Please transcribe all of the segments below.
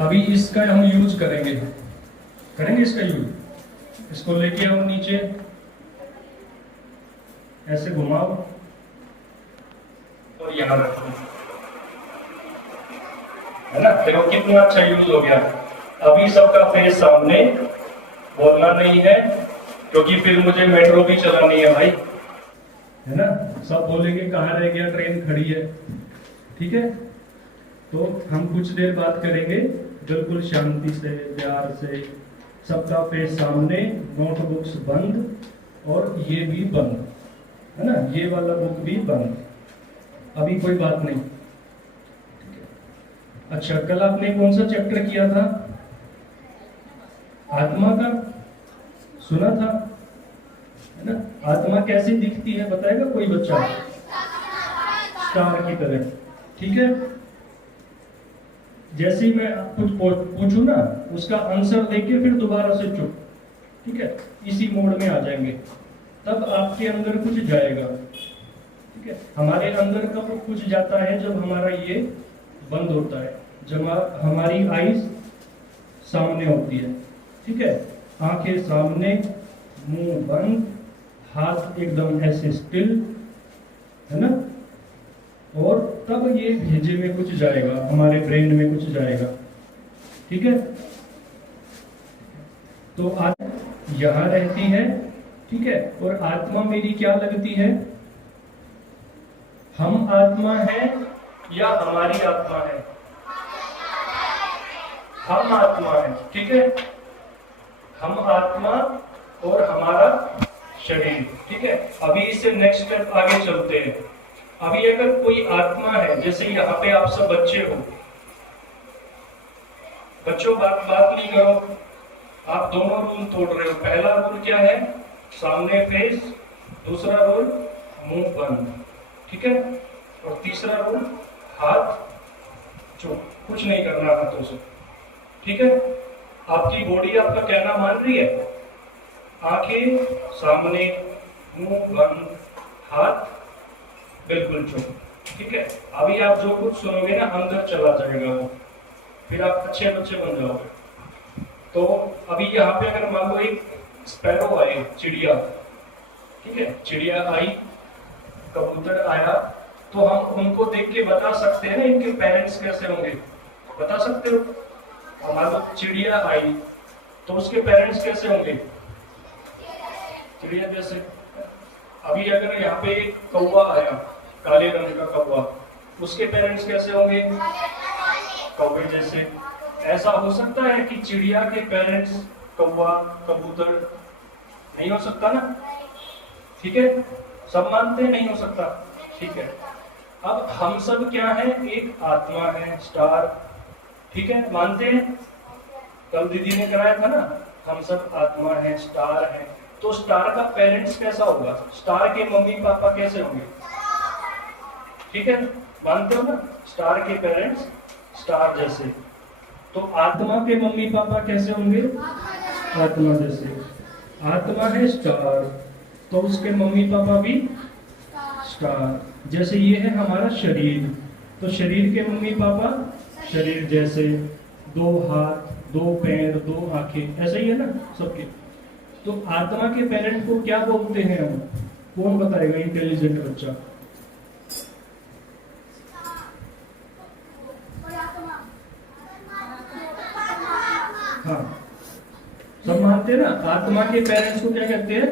अभी इसका हम यूज करेंगे इसका यूज। इसको लेके आओ नीचे, ऐसे घुमाओ और यहाँ रखो, है ना। देखो कितना अच्छा यूज हो गया। अभी सबका फेस सामने, बोलना नहीं है, क्योंकि फिर मुझे मेट्रो भी चलानी है भाई, है ना। सब बोलेंगे कहाँ रह गया, ट्रेन खड़ी है। ठीक है, तो हम कुछ देर बात करेंगे बिल्कुल शांति से, प्यार से। सबका फेस सामने, नोटबुक्स बंद, और ये भी बंद, है ना, ये वाला बुक भी बंद। अभी कोई बात नहीं। अच्छा, कल आपने कौन सा चैप्टर किया था? आत्मा का सुना था, है ना। आत्मा कैसी दिखती है बताएगा कोई बच्चा? स्टार की तरह। ठीक है, जैसे ही मैं कुछ पूछूं ना, उसका आंसर देके फिर दोबारा से चुप। ठीक है, इसी मोड में आ जाएंगे, तब आपके अंदर कुछ जाएगा। ठीक है, हमारे अंदर कब कुछ जाता है? जब हमारा ये बंद होता है, जब हमारी आईज सामने होती है। ठीक है, आंखें सामने, मुंह बंद, हाथ एकदम ऐसे स्टिल, है ना। और तब ये भेजे में कुछ जाएगा, हमारे ब्रेन में कुछ जाएगा। ठीक है, तो आत्मा यहां रहती है। ठीक है, और आत्मा मेरी क्या लगती है? हम आत्मा है या हमारी आत्मा है? हम आत्मा है। ठीक है, हम आत्मा और हमारा शरीर। ठीक है, अभी इससे नेक्स्ट स्टेप आगे चलते हैं। अभी अगर कोई आत्मा है, जैसे यहाँ पे आप सब बच्चे हो, बच्चों बात नहीं करो, आप दोनों रूल तोड़ रहे हो। पहला रूल क्या है? सामने फेस। दूसरा रूल मुंह बंद। ठीक है, और तीसरा रूल हाथ चुप, कुछ नहीं करना हाथों से। ठीक है, आपकी बॉडी आपका कहना मान रही है। आंखें सामने, मुंह बंद, हाथ बिल्कुल चुप। ठीक है, अभी आप जो कुछ सुनोगे ना, अंदर चला जाएगा वो, फिर आप अच्छे बच्चे बन जाओगे। तो अभी यहाँ पे अगर मान लो एक स्पैरो आए, चिड़िया, ठीक है, चिड़िया आई, कबूतर आया, तो हम उनको देख के बता सकते हैं ना इनके पेरेंट्स कैसे होंगे? बता सकते हो? मान लो चिड़िया आई, तो उसके पेरेंट्स कैसे होंगे? चिड़िया जैसे। अभी अगर यहाँ पे एक कौवा आया, काले रंग का कौवा, उसके पेरेंट्स कैसे होंगे? कौवे जैसे। ऐसा हो सकता है कि चिड़िया के पेरेंट्स कौवा, कबूतर? नहीं हो सकता ना। ठीक है, सब मानते हैं नहीं हो सकता। ठीक है, अब हम सब क्या है? एक आत्मा है, स्टार। ठीक है, मानते हैं? कल दीदी ने कराया था ना, हम सब आत्मा है, स्टार है। तो स्टार का पेरेंट्स कैसा होगा? स्टार के मम्मी पापा कैसे होंगे? ठीक है, मानते हो ना? स्टार के पेरेंट्स स्टार जैसे। तो आत्मा के मम्मी पापा कैसे होंगे? आत्मा जैसे। आत्मा है स्टार, तो उसके मम्मी पापा भी स्टार जैसे। ये है हमारा शरीर, तो शरीर के मम्मी पापा शरीर जैसे, दो हाथ, दो पैर, दो आंखें, ऐसा ही है ना सबके। तो आत्मा के पेरेंट को क्या बोलते हैं हम? कौन बताएगा? इंटेलिजेंट बच्चा। हाँ, सब मानते हैं ना। आत्मा के पेरेंट्स को क्या कहते हैं?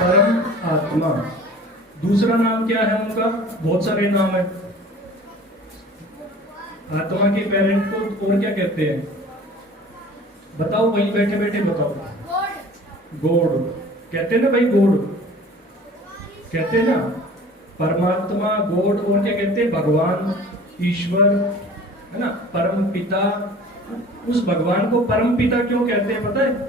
परम आत्मा। दूसरा नाम क्या है उनका? बहुत सारे नाम है। आत्मा के पेरेंट को और क्या कहते हैं? बताओ, वहीं बैठे बैठे बताओ। गॉड कहते हैं ना भाई, गॉड कहते हैं ना। परमात्मा, गॉड, और क्या कहते हैं? भगवान, ईश्वर, है ना, परम पिता। उस भगवान को परम पिता क्यों कहते हैं पता है?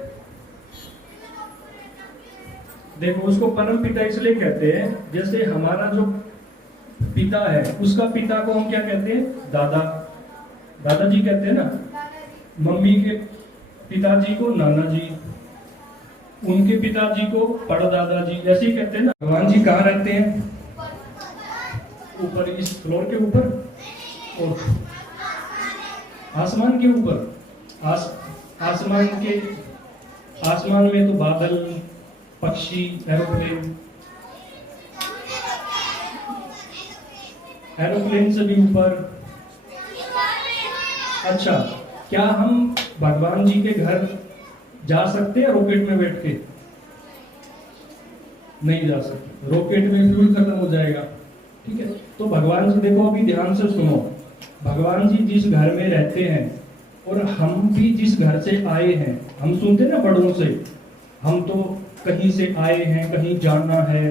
देखो, उसको परम पिता इसलिए कहते हैं, जैसे हमारा जो पिता है, उसका पिता को हम क्या कहते हैं? दादा, दादाजी कहते हैं ना। मम्मी के पिताजी को नाना जी, उनके पिताजी को परदादाजी, ऐसे ही कहते हैं ना। भगवान जी कहाँ रहते हैं? ऊपर, इस फ्लोर के ऊपर। और आसमान के ऊपर, आसमान में तो बादल, पक्षी, एरोप्लेन से भी ऊपर। अच्छा, क्या हम भगवान जी के घर जा सकते हैं रॉकेट में बैठ के? नहीं जा सकते, रॉकेट में फ्यूल खत्म हो जाएगा। ठीक है, तो भगवान जी देखो, अभी ध्यान से सुनो, भगवान जी जिस घर में रहते हैं और हम भी जिस घर से आए हैं, हम सुनते ना बड़ों से, हम तो कहीं से आए हैं, कहीं जाना है,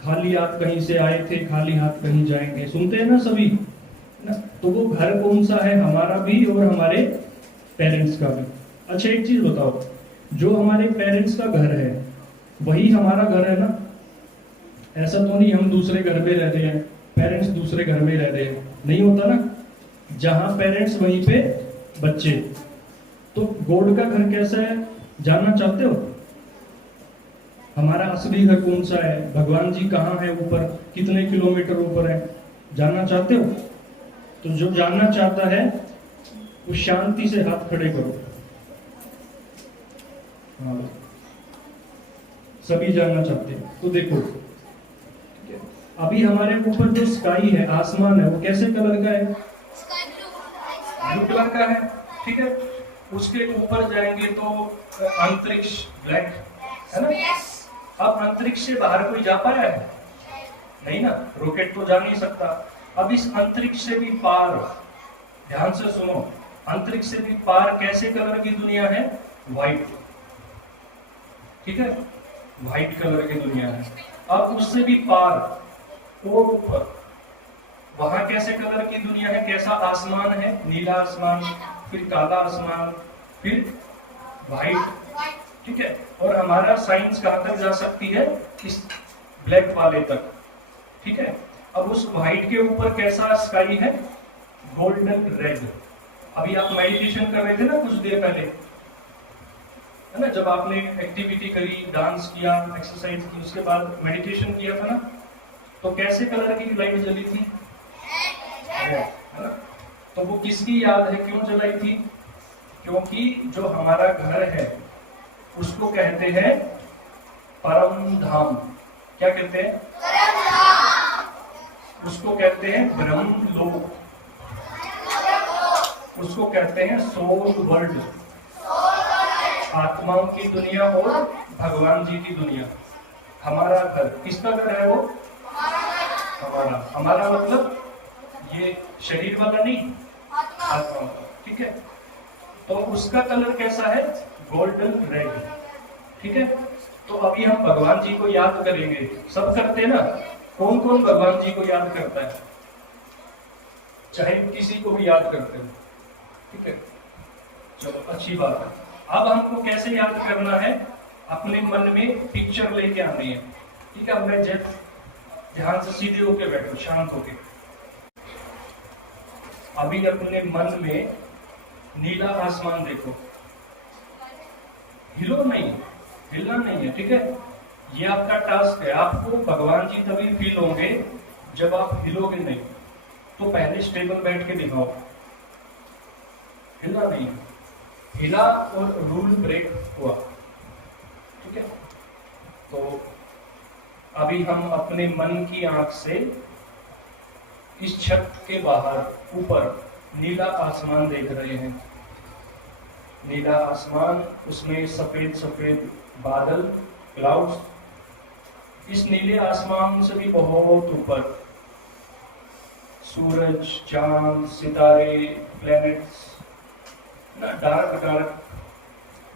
खाली हाथ कहीं से आए थे, खाली हाथ कहीं जाएंगे, सुनते हैं ना सभी ना। तो वो घर कौन सा है? हमारा भी और हमारे पेरेंट्स का भी। अच्छा, एक चीज बताओ, जो हमारे पेरेंट्स का घर है वही हमारा घर है ना? ऐसा तो नहीं हम दूसरे घर में रह रहे हैं, पेरेंट्स दूसरे घर में रह रहे हैं, नहीं होता ना। जहां पेरेंट्स वहीं पे बच्चे। तो गॉड का घर कैसा है, जानना चाहते हो? हमारा असली घर कौन सा है? भगवान जी कहाँ है ऊपर, कितने किलोमीटर ऊपर है, जानना चाहते हो? तो जो जानना चाहता है वो शांति से हाथ खड़े करो। हाँ, सभी जानना चाहते हैं। तो देखो, अभी हमारे ऊपर जो स्काई है, आसमान है, वो कैसे कलर का है? ब्लू कलर का है। ठीक है, उसके ऊपर जाएंगे तो अंतरिक्ष ब्लैक है ना। अब अंतरिक्ष से बाहर कोई जा पाया है? नहीं ना, रॉकेट तो जा नहीं सकता। अब इस अंतरिक्ष से भी पार, ध्यान से सुनो, अंतरिक्ष से भी पार कैसे कलर की दुनिया है? व्हाइट। ठीक है, व्हाइट कलर की दुनिया है। अब उससे भी पार और ऊपर, वहां कैसे कलर की दुनिया है, कैसा आसमान है? नीला आसमान, फिर काला आसमान, फिर व्हाइट। ठीक है, और हमारा साइंस कहां तक जा सकती है? इस ब्लैक वाले तक। ठीक है, अब उस व्हाइट के ऊपर कैसा स्काई है? Golden red. अभी आप मेडिटेशन कर रहे थे ना कुछ देर पहले, है ना, जब आपने एक्टिविटी करी, डांस किया, एक्सरसाइज की, उसके बाद मेडिटेशन किया था ना, तो कैसे कलर की लाइट जली थी? है ना। तो वो किसकी याद है, क्यों जलाई थी? क्योंकि जो हमारा घर है उसको कहते हैं परम धाम। क्या कहते हैं? उसको कहते हैं ब्रह्म लोक, उसको कहते हैं सोल वर्ल्ड, आत्माओं की दुनिया और भगवान जी की दुनिया। हमारा घर, किसका घर है वो? हमारा। हमारा मतलब ये शरीर वाला नहीं, आत्मा। ठीक है, तो उसका कलर कैसा है? Golden red. ठीक है, तो अभी हम भगवान जी को याद करेंगे, सब करते ना। कौन कौन भगवान जी को याद करता है? चाहे किसी को भी याद करते हैं। ठीक है, चलो अच्छी बात है। अब हमको कैसे याद करना है? अपने मन में पिक्चर लेके आनी है। ठीक है, मैं ध्यान से सीधे होके बैठो, शांत होके। अभी अपने मन में नीला आसमान देखो, हिलो नहीं, हिलना नहीं है। ठीक है, ये आपका टास्क है। आपको भगवान जी तभी फील होंगे जब आप हिलोगे नहीं। तो पहले स्टेबल बैठ के दिखाओ, हिलना नहीं है। हिला और रूल ब्रेक हुआ। ठीक है, तो अभी हम अपने मन की आंख से इस छत के बाहर ऊपर नीला आसमान देख रहे हैं। नीला आसमान, उसमें सफेद सफेद बादल, क्लाउड्स। इस नीले आसमान से भी बहुत ऊपर सूरज, चांद, सितारे, प्लैनेट्स ना,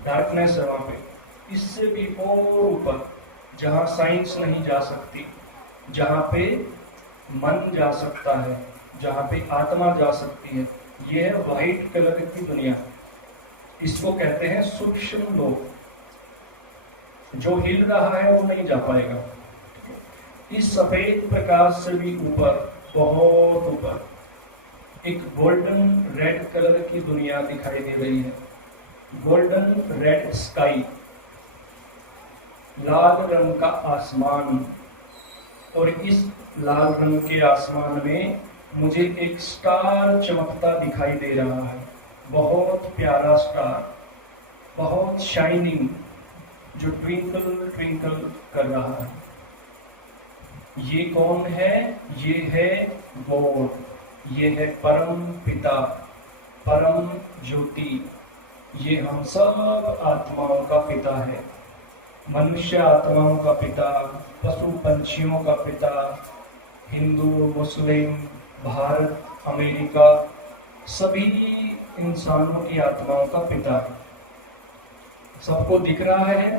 डार्कनेस है वहां पे। इससे भी और ऊपर, जहां साइंस नहीं जा सकती, जहां पे मन जा सकता है, जहां पे आत्मा जा सकती है, ये है व्हाइट कलर की दुनिया। इसको कहते हैं सूक्ष्म लोक। जो हिल रहा है वो नहीं जा पाएगा। इस सफेद प्रकाश से भी ऊपर, बहुत ऊपर, एक गोल्डन रेड कलर की दुनिया दिखाई दे रही है। गोल्डन रेड स्काई, लाल रंग का आसमान, और इस लाल रंग के आसमान में मुझे एक स्टार चमकता दिखाई दे रहा है, बहुत प्यारा स्टार, बहुत शाइनिंग, जो ट्विंकल ट्विंकल कर रहा है। ये कौन है? ये है गॉड, ये है परम पिता, परम ज्योति। ये हम सब आत्माओं का पिता है, मनुष्य आत्माओं का पिता, पशु पंछियों का पिता, हिंदू, मुस्लिम, भारत, अमेरिका, सभी इंसानों की आत्माओं का पिता है। सबको दिख रहा है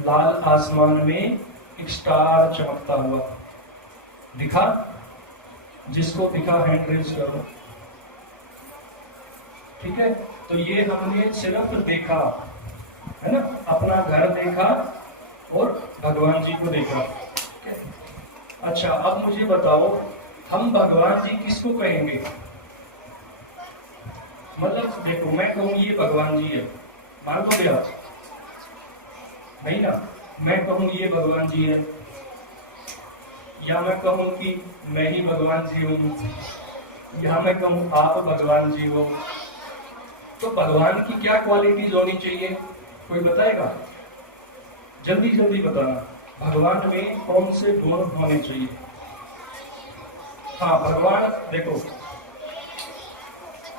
लाल आसमान में एक स्टार चमकता हुआ, दिखा? जिसको दिखा हैंड रेज करो। ठीक है, तो ये हमने सिर्फ देखा है ना, अपना घर देखा और भगवान जी को देखा। अच्छा, अब मुझे बताओ, हम भगवान जी किसको कहेंगे? मतलब देखो, मैं कहूँ ये भगवान जी है, मान लो भैया, नहीं ना? मैं कहूँ ये भगवान जी है, या मैं कहूँ कि मैं ही भगवान जी हूँ, या मैं कहूँ आप भगवान जी हो, तो भगवान की क्या क्वालिटीज होनी चाहिए? कोई बताएगा? जल्दी जल्दी बताना, भगवान में कौन से गुण होने चाहिए? हाँ, भगवान देखो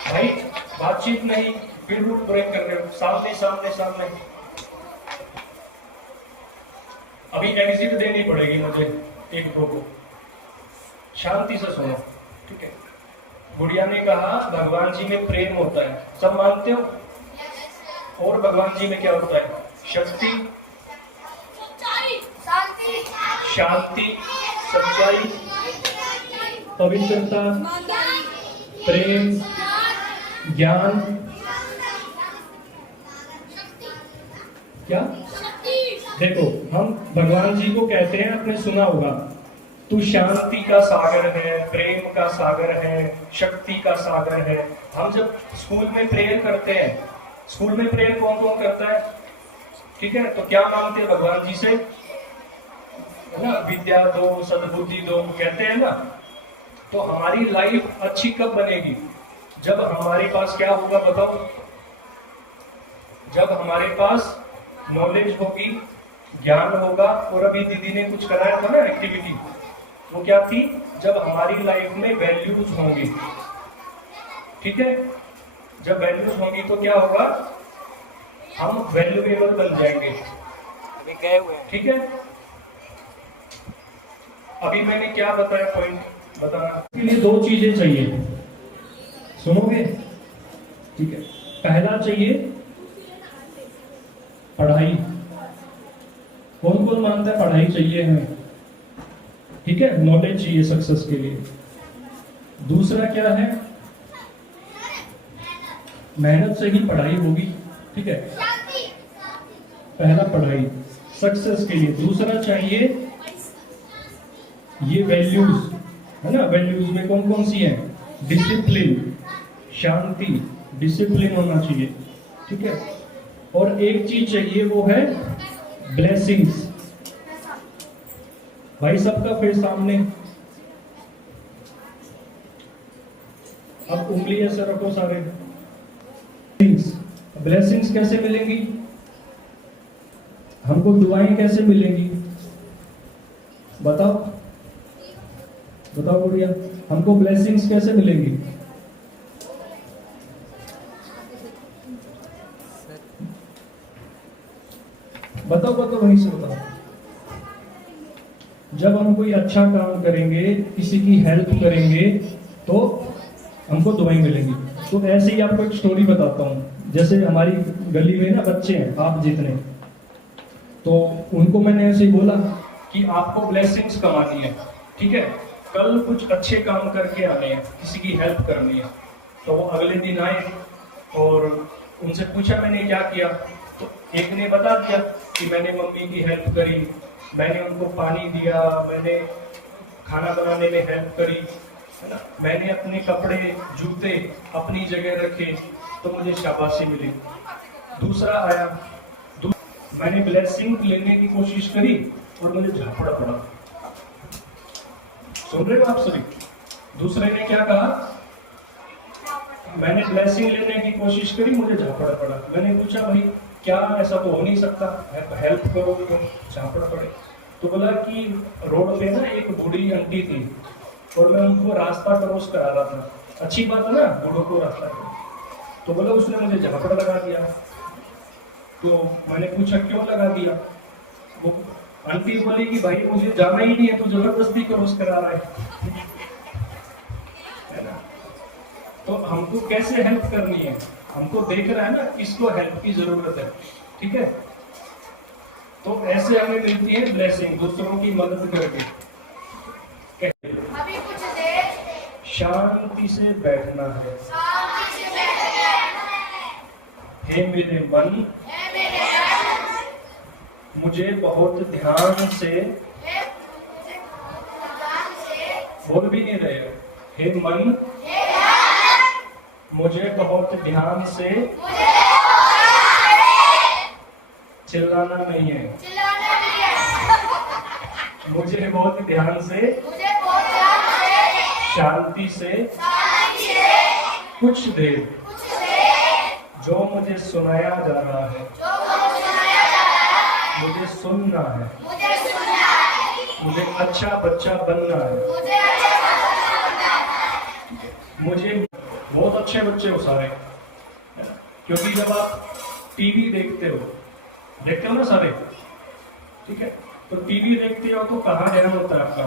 भाई, बातचीत नहीं, फिर रूट ब्रेक कर रहे हो, सामने सामने सामने। अभी एग्जिट देनी पड़ेगी मुझे एक दो को, शांति से सुनो, ठीक है? गुड़िया ने कहा भगवान जी में प्रेम होता है, सब मानते हो? और भगवान जी में क्या होता है? शक्ति, शांति, सच्चाई, पवित्रता, प्रेम, ज्ञान, क्या? देखो, हम भगवान जी को कहते हैं, आपने सुना होगा, तू शांति का सागर है, प्रेम का सागर है, शक्ति का सागर है। हम जब स्कूल में प्रेयर करते हैं, स्कूल में प्रेयर कौन कौन करता है? ठीक है, तो क्या मांगते हैं भगवान जी से? है ना, विद्या दो, सद्बुद्धि दो, कहते हैं ना। तो हमारी लाइफ अच्छी कब बनेगी? जब हमारे पास क्या होगा बताओ? जब हमारे पास नॉलेज होगी, ज्ञान होगा। और अभी दीदी ने कुछ कराया था ना एक्टिविटी, वो क्या थी? जब हमारी लाइफ में वैल्यूज होंगी, ठीक है? जब वैल्यूज होंगी तो क्या होगा? हम वैल्यूएबल बन जाएंगे, ठीक है? अभी मैंने क्या बताया पॉइंट बताना के लिए? दो चीजें चाहिए, सुनोगे? ठीक है, पहला चाहिए पढ़ाई। कौन कौन मानता है पढ़ाई चाहिए हमें? ठीक है, नॉलेज चाहिए सक्सेस के लिए। दूसरा क्या है? मेहनत से ही पढ़ाई होगी, ठीक है? पहला पढ़ाई सक्सेस के लिए। दूसरा चाहिए ये वैल्यूज, है ना? वैल्यूज में कौन कौन सी है? डिसिप्लिन, शांति, डिसिप्लिन होना चाहिए, ठीक है? और एक चीज चाहिए, वो है ब्लेसिंग्स। भाई सबका फेस सामने, अब उंगली ऐसे रखो सारे। ब्लेसिंग्स कैसे मिलेंगी हमको? दुआएं कैसे मिलेंगी? बताओ बताओ गुड़िया, हमको ब्लेसिंग्स कैसे मिलेंगी? बताओ बताओ, वहीं से बताओ। जब हम कोई अच्छा काम करेंगे, किसी की हेल्प करेंगे, तो हमको दुआएं मिलेंगी। तो ऐसे ही आपको एक स्टोरी बताता हूँ। जैसे हमारी गली में ना बच्चे हैं आप जितने, तो उनको मैंने ऐसे ही बोला कि आपको ब्लेसिंग्स कमानी है, ठीक है? कल कुछ अच्छे काम करके आने हैं, किसी की हेल्प करनी है। तो वो अगले दिन आए और उनसे पूछा मैंने क्या किया, तो एक ने बता दिया कि मैंने मम्मी की हेल्प करी, मैंने उनको पानी दिया, मैंने खाना बनाने में हेल्प करी, है ना? मैंने अपने कपड़े जूते अपनी जगह रखे, तो मुझे शाबाशी मिली। दूसरा आया, मैंने ब्लेसिंग लेने की कोशिश करी और मुझे झापड़ा पड़ा। सुन रहे हो आप सभी? दूसरे ने क्या कहा, मैंने ब्लेसिंग लेने की कोशिश करी, मुझे झापड़ पड़ा। मैंने पूछा भाई क्या, ऐसा तो हो नहीं सकता, हेल्प करो, तो झापड़ पड़े। तो बोला कि रोड पे ना एक बूढ़ी आंटी थी और मैं उनको रास्ता क्रॉस करा रहा था। अच्छी बात है ना, बूढ़ों को रास्ता करो। तो बोला उसने मुझे झापड़ लगा दिया। तो मैंने पूछा क्यों लगा दिया? वो आंटी बोली कि भाई मुझे जाना ही नहीं है, तो जबरदस्ती क्रॉस करा रहा है ना। तो हमको कैसे हेल्प करनी है, हमको देख रहा है ना किसको हेल्प की जरूरत है, ठीक है। तो ऐसे हमें मिलती है ब्लेसिंग, दूसरों की मदद करके। अभी कुछ देर शांति से बैठना है। हे मेरे मन, मुझे बहुत ध्यान से, बोल भी नहीं रहे हो, हे मन मुझे बहुत ध्यान से, चिल्लाना नहीं है, मुझे बहुत ध्यान से, शांति से, कुछ देर जो मुझे सुनाया जा रहा है, मुझे सुनना है, मुझे अच्छा बच्चा बनना है, मुझे बहुत अच्छे बच्चे हो सारे। क्योंकि जब आप टीवी देखते हो ना सारे, ठीक है, तो टीवी देखते हो तो कहाँ ध्यान होता है आपका?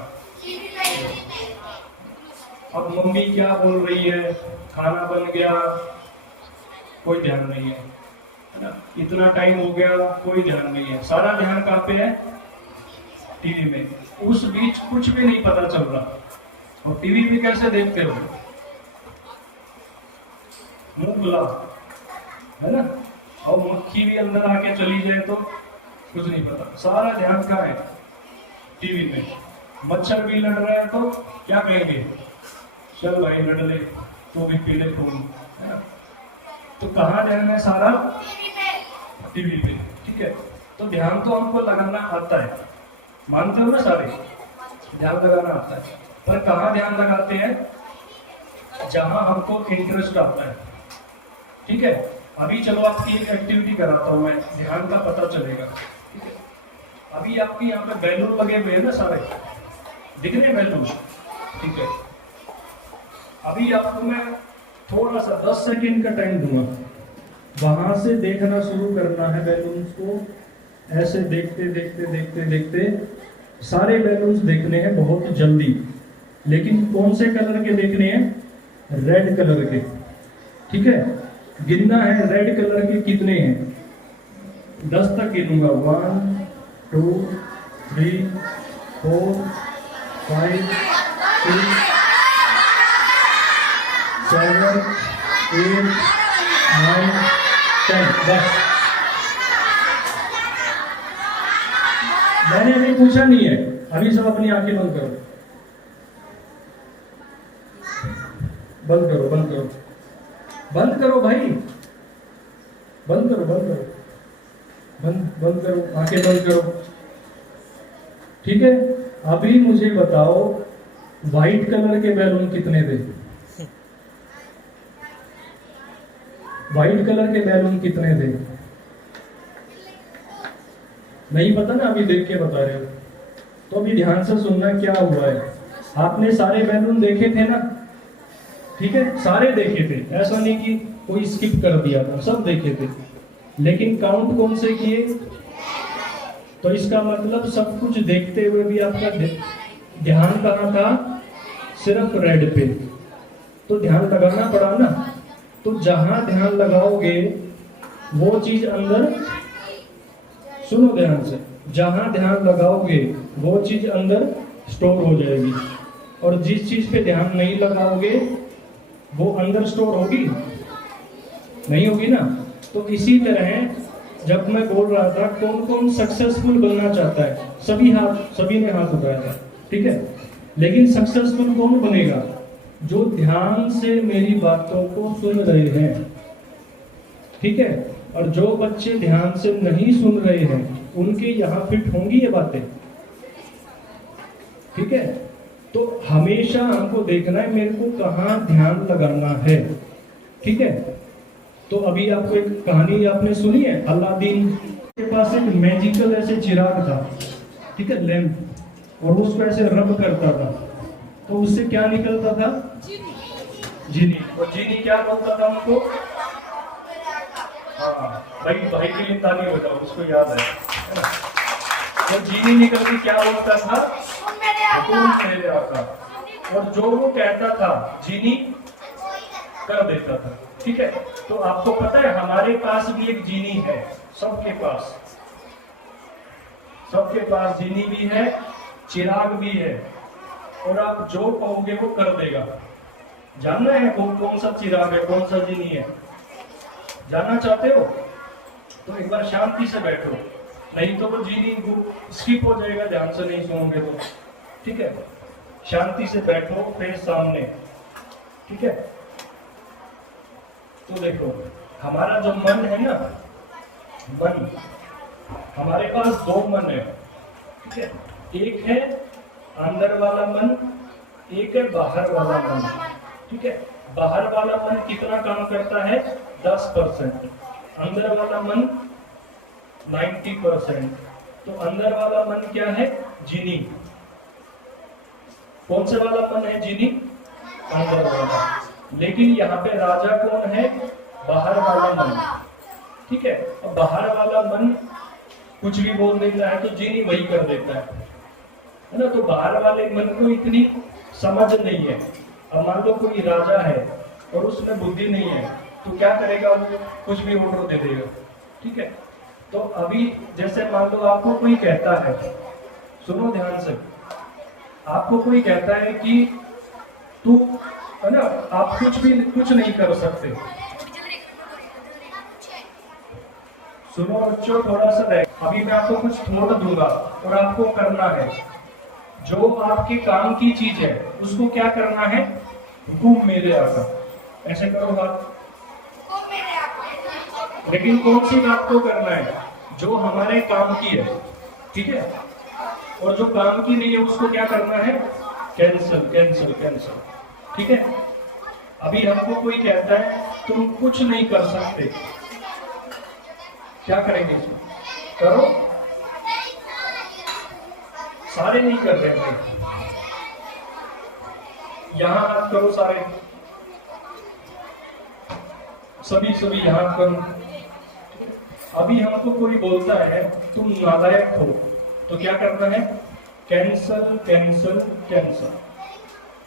अब मम्मी क्या बोल रही है, खाना बन गया, कोई ध्यान नहीं है ना, इतना टाइम हो गया, कोई ध्यान नहीं है, सारा ध्यान कहाँ पे है? टीवी में। उस बीच कुछ भी नहीं पता चल रहा। और टीवी भी कैसे देखते हो? मुंह खुला है ना, और मक्खी भी अंदर आके चली जाए तो कुछ नहीं पता, सारा ध्यान कहाँ है? टीवी में। मच्छर भी लड़ रहा है तो क्या कहेंगे, चल भाई लड़ ले, तो भी पी ले खून, है ना। तो कहाँ ध्यान है? सारा टीवी पे, ठीक है। तो ध्यान तो हमको लगाना आता है, मानते हो ना सारे, ध्यान लगाना आता है, पर कहाँ ध्यान लगाते हैं? जहां हमको इंटरेस्ट आता है, ठीक है। अभी चलो आपकी एक एक्टिविटी कराता हूं मैं, ध्यान का पता चलेगा, ठीक है। अभी आपके यहाँ पे बैलून लगे हुए हैं ना सारे, दिख रहे हैं बैलून, ठीक है। अभी आपको मैं थोड़ा सा 10 सेकेंड का टाइम दूंगा, वहां से देखना शुरू करना है बैलून्स को। ऐसे देखते देखते देखते देखते सारे बैलून्स देखने हैं बहुत जल्दी, लेकिन कौन से कलर के देखने हैं? रेड कलर के, ठीक है। गिनना है रेड कलर के कितने हैं, 10 तक गिनूंगा, 1 2 3 4 5 6 7 8 9 10। बस, मैंने अभी पूछा नहीं है, अभी सब अपनी आंखें बंद करो, बंद करो, बंद करो, बंद करो भाई, बंद करो, बंद करो, बंद करो, आंखें बंद करो, ठीक है। अभी मुझे बताओ व्हाइट कलर के बैलून कितने थे? व्हाइट कलर के बैलून कितने थे? नहीं पता ना, अभी देख के बता रहे हो, तो अभी ध्यान से सुनना क्या हुआ है। आपने सारे बैलून देखे थे ना, ठीक है, सारे देखे थे, ऐसा नहीं कि कोई स्किप कर दिया था, सब देखे थे, लेकिन काउंट कौन से किए? तो इसका मतलब सब कुछ देखते हुए भी आपका ध्यान कहाँ था? सिर्फ रेड पे। तो ध्यान लगाना पड़ा ना, तो जहां ध्यान लगाओगे वो चीज अंदर, सुनो ध्यान से, जहां ध्यान लगाओगे वो चीज अंदर स्टोर हो जाएगी, और जिस चीज पे ध्यान नहीं लगाओगे वो अंदर स्टोर होगी नहीं, होगी ना। तो इसी तरह जब मैं बोल रहा था कौन कौन सक्सेसफुल बनना चाहता है, सभी ने हाथ उठाया था, ठीक है। लेकिन सक्सेसफुल कौन बनेगा? जो ध्यान से मेरी बातों को सुन रहे हैं, ठीक है। और जो बच्चे ध्यान से नहीं सुन रहे हैं उनके यहाँ फिट होंगी ये बातें, ठीक है। तो हमेशा हमको देखना है मेरे को कहाँ ध्यान लगाना है, ठीक है। तो अभी आपको एक कहानी आपने सुनी है, अलादीन के पास एक मैजिकल ऐसे चिराग था, ठीक है, लैंप, और वो उसको ऐसे रब करता था तो उससे क्या निकलता था? जीनी। और जीनी क्या बोलता था उनको? हाँ भाई, भाई के लिए ताली हो जाओ, उसको याद है ना। जब जीनी निकल के क्या बोलता था? हुकुम मेरे आका। और जो वो कहता था जीनी कर देता था, ठीक है। तो आपको पता है हमारे पास भी एक जीनी है, सबके पास जीनी भी है, चिराग भी है, और आप जो कहोगे वो कर देगा। जानना है कौन सा चिराग है, कौन सा जीनी है? जानना चाहते हो तो एक बार शांति से बैठो, नहीं तो वो जीनी स्किप हो जाएगा, ध्यान से नहीं सुनोगे तो, ठीक है। शांति से बैठो, फेस सामने, ठीक है। तो देखो हमारा जो मन है ना, मन, हमारे पास दो मन है, ठीक है। एक है अंदर वाला मन, एक है बाहर वाला मन, ठीक है। बाहर वाला मन कितना काम करता है? 10%। अंदर वाला मन 90%। तो अंदर वाला मन क्या है? जीनी। कौन से वाला मन है? जीनी, अंदर वाला। लेकिन यहाँ पे राजा कौन है? बाहर वाला मन, ठीक है। अब बाहर वाला मन कुछ भी बोल देता है तो जीनी वही कर देता है ना। तो बाहर वाले मन को इतनी समझ नहीं है। अब मान लो कोई राजा है और उसमें बुद्धि नहीं है तो क्या करेगा? वो कुछ भी ऑर्डर दे देगा, ठीक है। तो अभी जैसे मान लो आपको कोई कहता है, सुनो ध्यान से, आपको कोई कहता है कि तू, है ना, आप कुछ नहीं कर सकते। सुनो बच्चों, थोड़ा सा रह, अभी मैं आपको कुछ थोड़ा दूंगा और आपको करना है। जो आपके काम की चीज है उसको क्या करना है? हुकुम मेरे आका, ऐसे करो बात। लेकिन कौन सी बात को करना है? जो हमारे काम की है, ठीक है। और जो काम की नहीं है उसको क्या करना है? कैंसल कैंसल कैंसल, ठीक है। अभी हमको कोई कहता है तुम कुछ नहीं कर सकते, क्या करेंगे? करो। सारे नहीं कर रहे भाई, यहां हाथ करो सारे, सभी यहां करो। अभी हमको कोई बोलता है तुम नालायक हो तो क्या करना है? Cancel cancel cancel.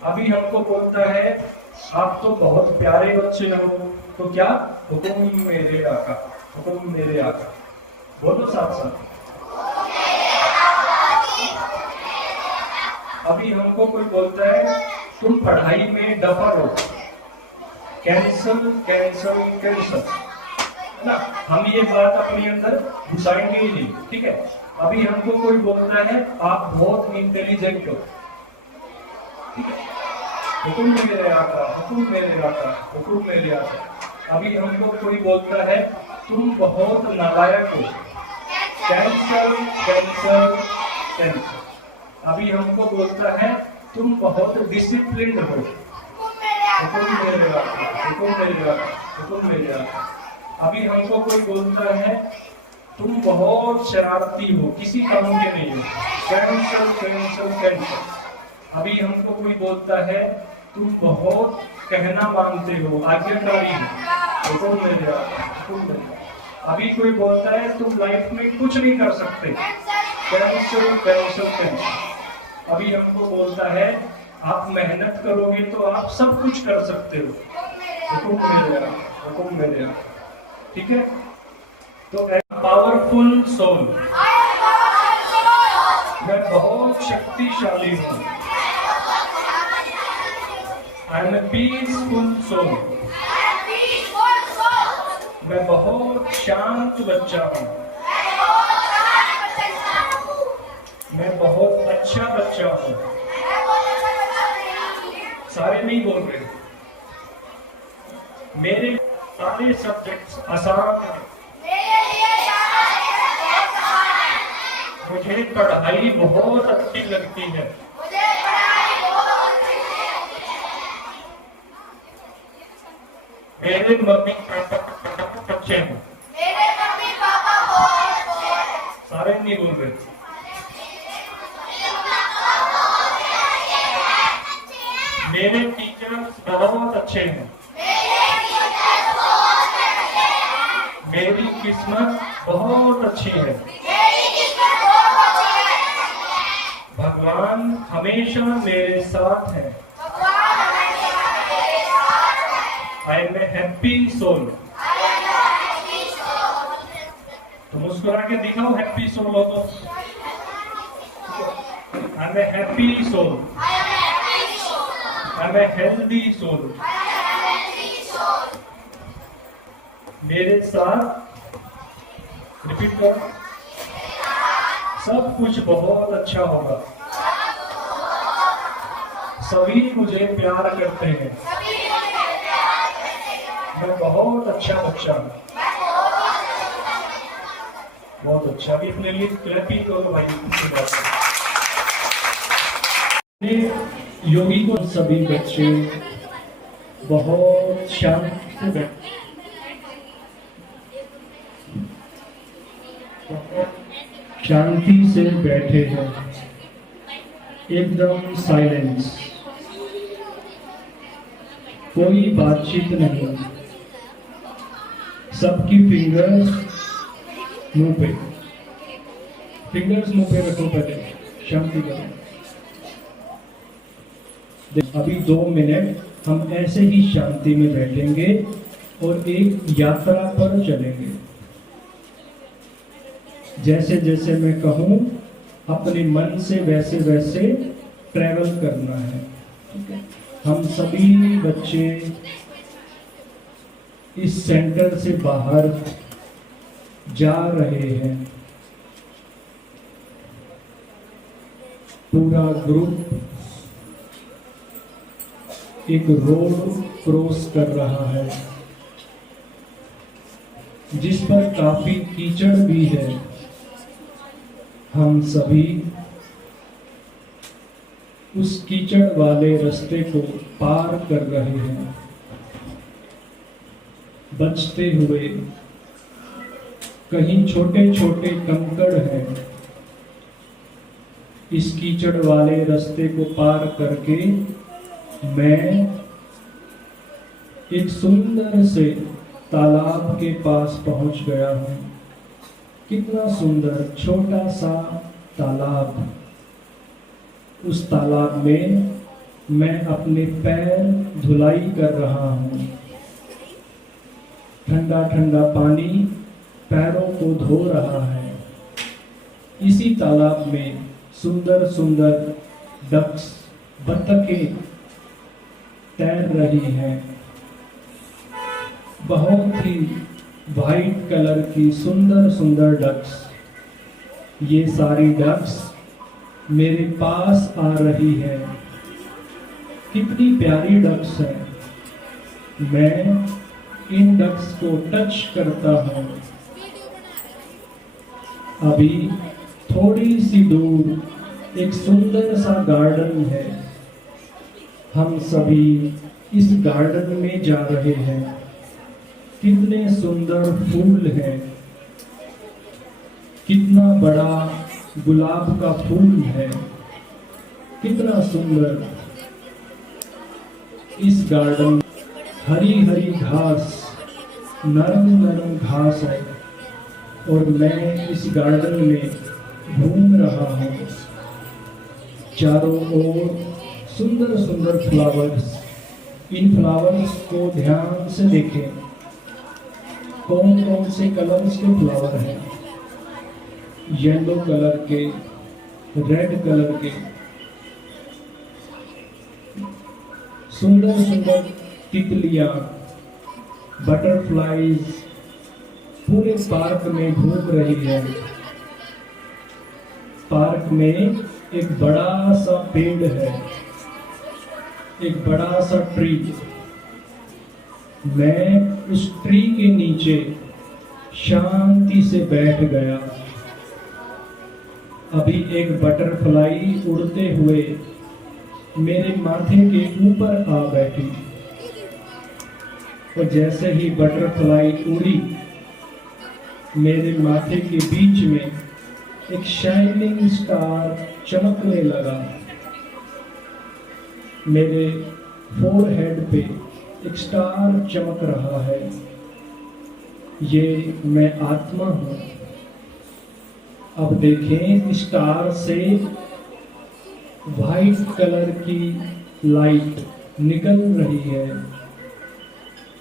अभी हमको बोलता है आप तो बहुत प्यारे बच्चे हो तो क्या? हुकुम मेरे आका, हुकुम मेरे आका। बोलो साथ साथ। अभी हमको कोई बोलता है तुम पढ़ाई में डफर हो, कैंसल कैंसल कैंसल, है ना। हम ये बात अपने अंदर घुसाएंगे ही नहीं, ठीक है। अभी हमको कोई बोलता है आप बहुत इंटेलिजेंट हो, ठीक है। हुकुम मेरे आका, हुकुम मेरे आका, हुकुम मेरे आका। अभी हमको कोई बोलता है तुम बहुत नालायक हो, कैंसल कैंसल कैंसल। अभी हमको बोलता है तुम बहुत डिसिप्लिन्ड हो, हुकुम मेरे आका, हुकुम मेरे आका, हुकुम मेरे आका। अभी हमको कोई बोलता है तुम बहुत शरारती हो, किसी काम के नहीं हो, कैंसल कैंसल कैंसल। अभी हमको कोई बोलता है तुम बहुत कहना मानते हो, आज्ञाकारी हो, हुकुम मेरे आका, हुकुम मेरे आका। अभी कोई बोलता है तुम लाइफ में कुछ नहीं कर सकते, कैंसल कैंसल कैंसल। अभी हमको बोलता है आप मेहनत करोगे तो आप सब कुछ कर सकते हो, हुकुम मेरे आका, हुकुम मेरे आका, ठीक है। तो पावरफुल सोल, मैं बहुत शक्तिशाली हूँ। I am a peaceful soul, मैं बहुत शांत बच्चा हूँ। मैं बहुत अच्छा बच्चा हूँ। सारे नहीं बोल रहे। मेरे सारे सब्जेक्ट्स आसान हैं। मुझे पढ़ाई बहुत अच्छी लगती है। मेरे मम्मी पापा अच्छे हैं। सारे नहीं बोल रहे। मेरे टीचर्स बहुत अच्छे हैं। मेरी किस्मत बहुत अच्छी है। भगवान हमेशा मेरे साथ है। I am a happy soul. तो मुस्कुरा के दिखाओ हैप्पी सोल हो तो। I am a happy soul. I am a healthy soul. मेरे साथ रिपीट करो। सब कुछ बहुत अच्छा होगा। सभी मुझे प्यार करते हैं। मैं बहुत अच्छा बच्चा हूँ। बहुत अच्छा। अभी अपने लिए क्लैपिंग करो भाई। योगी को सभी बच्चे बहुत शांत शांति से बैठे हैं, एकदम साइलेंस, कोई बातचीत नहीं। सबकी फिंगर्स मुंह पे रखो। पहले शांति करो। अभी 2 मिनट हम ऐसे ही शांति में बैठेंगे और एक यात्रा पर चलेंगे। जैसे जैसे मैं कहूं अपने मन से वैसे वैसे ट्रैवल करना है। हम सभी बच्चे इस सेंटर से बाहर जा रहे हैं। पूरा ग्रुप एक रोड क्रॉस कर रहा है जिस पर काफी कीचड़ भी है। हम सभी उस कीचड़ वाले रास्ते को पार कर रहे हैं, बचते हुए। कहीं छोटे छोटे कंकड़ हैं। इस कीचड़ वाले रास्ते को पार करके मैं एक सुंदर से तालाब के पास पहुंच गया हूं। कितना सुंदर छोटा सा तालाब। उस तालाब में मैं अपने पैर धुलाई कर रहा हूं। ठंडा ठंडा पानी पैरों को धो रहा है। इसी तालाब में सुंदर सुंदर डक्स, बतखें तैर रही हैं। बहुत ही वाइट कलर की सुंदर सुंदर डक्स। ये सारी डक्स मेरे पास आ रही है। कितनी प्यारी डक्स है। मैं इन डक्स को टच करता हूँ। अभी थोड़ी सी दूर एक सुंदर सा गार्डन है। हम सभी इस गार्डन में जा रहे हैं। कितने सुंदर फूल हैं। कितना बड़ा गुलाब का फूल है। कितना सुंदर। इस गार्डन हरी हरी घास, नरम नरम घास है और मैं इस गार्डन में घूम रहा हूँ। चारों ओर सुंदर सुंदर फ्लावर्स। इन फ्लावर्स को ध्यान से देखें। कौन कौन से कलर्स के फ्लावर हैं। येलो कलर के, रेड कलर के, सुंदर सुंदर तितलियां, बटरफ्लाईज पूरे पार्क में घूम रही है। पार्क में एक बड़ा सा पेड़ है, एक बड़ा सा ट्री। मैं उस ट्री के नीचे शांति से बैठ गया। अभी एक बटरफ्लाई उड़ते हुए मेरे माथे के ऊपर आ बैठी और जैसे ही बटरफ्लाई उड़ी, मेरे माथे के बीच में एक शाइनिंग स्टार चमकने लगा। मेरे फोरहेड पे एक स्टार चमक रहा है। ये मैं आत्मा हूँ। अब देखें, स्टार से वाइट कलर की लाइट निकल रही है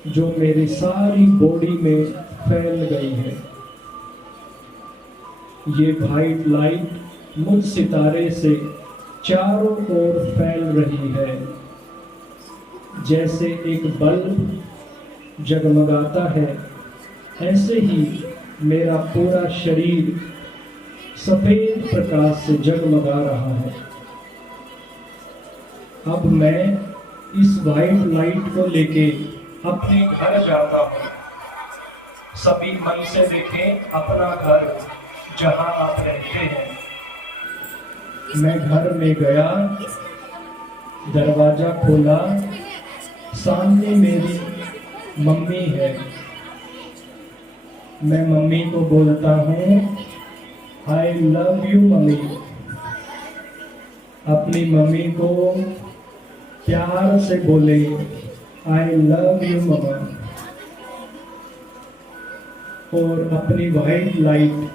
जो मेरी सारी बॉडी में फैल गई है। ये वाइट लाइट मुझ सितारे से चारों ओर फैल रही है। जैसे एक बल्ब जगमगाता है, ऐसे ही मेरा पूरा शरीर सफेद प्रकाश से जगमगा रहा है। अब मैं इस वाइट लाइट को लेके अपने घर जाता हूँ। सभी मन से देखें अपना घर जहां आप रहते हैं। मैं घर में गया, दरवाजा खोला, सामने मेरी मम्मी है। मैं मम्मी को बोलता हूँ, आई लव यू मम्मी। अपनी मम्मी को प्यार से बोले, आई लव यू मम्मा। और अपनी वाइट लाइट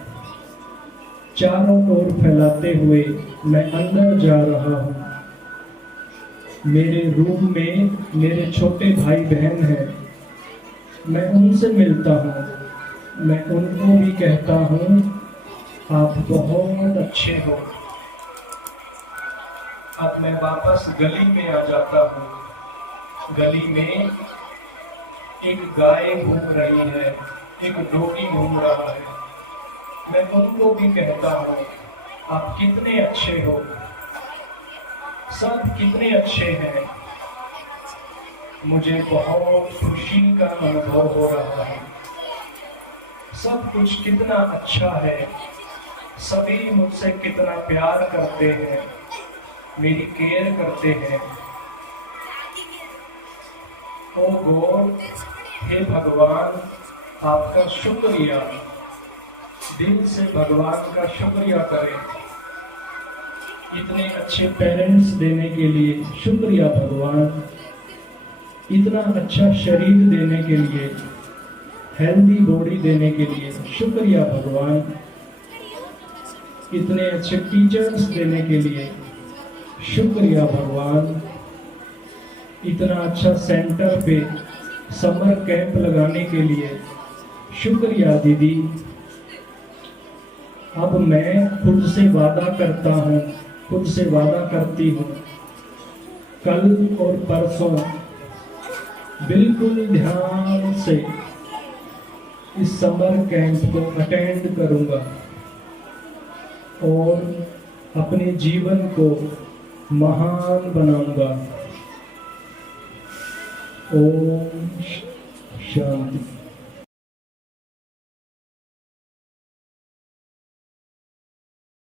चारों ओर फैलाते हुए मैं अंदर जा रहा हूँ। मेरे रूम में मेरे छोटे भाई बहन हैं। मैं उनसे मिलता हूँ। मैं उनको भी कहता हूँ, आप बहुत अच्छे हो। अब मैं वापस गली में आ जाता हूँ। गली में एक गाय घूम रही है, एक डोगी घूम रहा है। मैं उनको भी कहता हूँ, आप कितने अच्छे हो। सब कितने अच्छे हैं। मुझे बहुत खुशी का अनुभव हो रहा है। सब कुछ कितना अच्छा है। सभी मुझसे कितना प्यार करते हैं, मेरी केयर करते हैं। ओ गॉड, हे भगवान, आपका शुक्रिया। दिल से भगवान का शुक्रिया करें। इतने अच्छे पेरेंट्स देने के लिए शुक्रिया भगवान। इतना अच्छा शरीर देने के लिए, हेल्दी बॉडी देने के लिए शुक्रिया भगवान। इतने अच्छे टीचर्स देने के लिए शुक्रिया भगवान। इतना अच्छा सेंटर पे समर कैंप लगाने के लिए शुक्रिया दीदी। अब मैं खुद से वादा करता हूँ, खुद से वादा करती हूँ, कल और परसों बिल्कुल ध्यान से इस समर कैंप को अटेंड करूँगा और अपने जीवन को महान बनाऊंगा। ओम शांति।